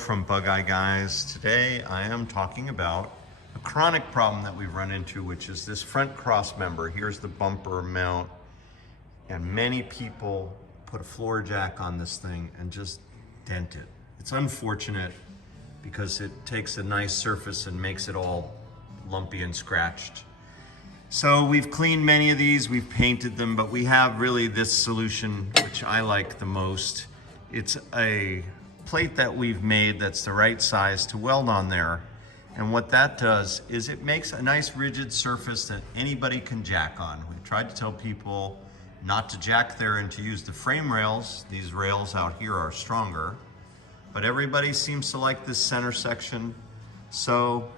from Bugeye Guys. Today I am talking about a chronic problem that we've run into, which is this front cross member. Here's the bumper mount, and many people put a floor jack on this thing and just dent it. It's unfortunate because it takes a nice surface and makes it all lumpy and scratched. So we've cleaned many of these, we've painted them, but we have really this solution, which I like the most. It's a plate that we've made that's the right size to weld on there. And what that does is it makes a nice rigid surface that anybody can jack on. We've tried to tell people not to jack there and to use the frame rails. These rails out here are stronger, but everybody seems to like this center section. So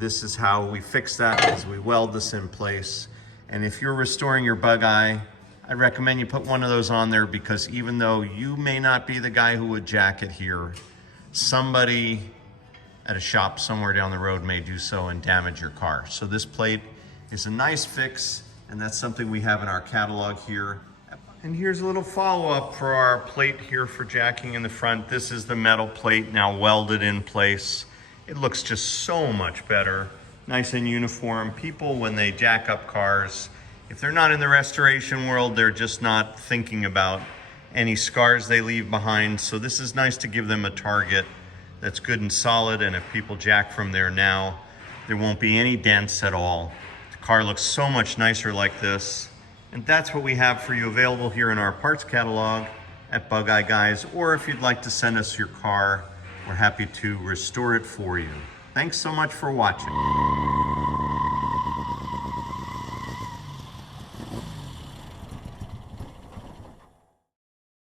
this is how we fix that, as we weld this in place. And if you're restoring your Bugeye, I recommend you put one of those on there, because even though you may not be the guy who would jack it here, somebody at a shop somewhere down the road may do so and damage your car. So this plate is a nice fix, and that's something we have in our catalog here. And here's a little follow-up for our plate here for jacking in the front. This is the metal plate now welded in place. It looks just so much better, nice and uniform. People, when they jack up cars, if they're not in the restoration world, they're just not thinking about any scars they leave behind. So this is nice to give them a target that's good and solid, and if people jack from there now, there won't be any dents at all. The car looks so much nicer like this. And that's what we have for you available here in our parts catalog at Bugeye Guys, or if you'd like to send us your car, we're happy to restore it for you. Thanks so much for watching.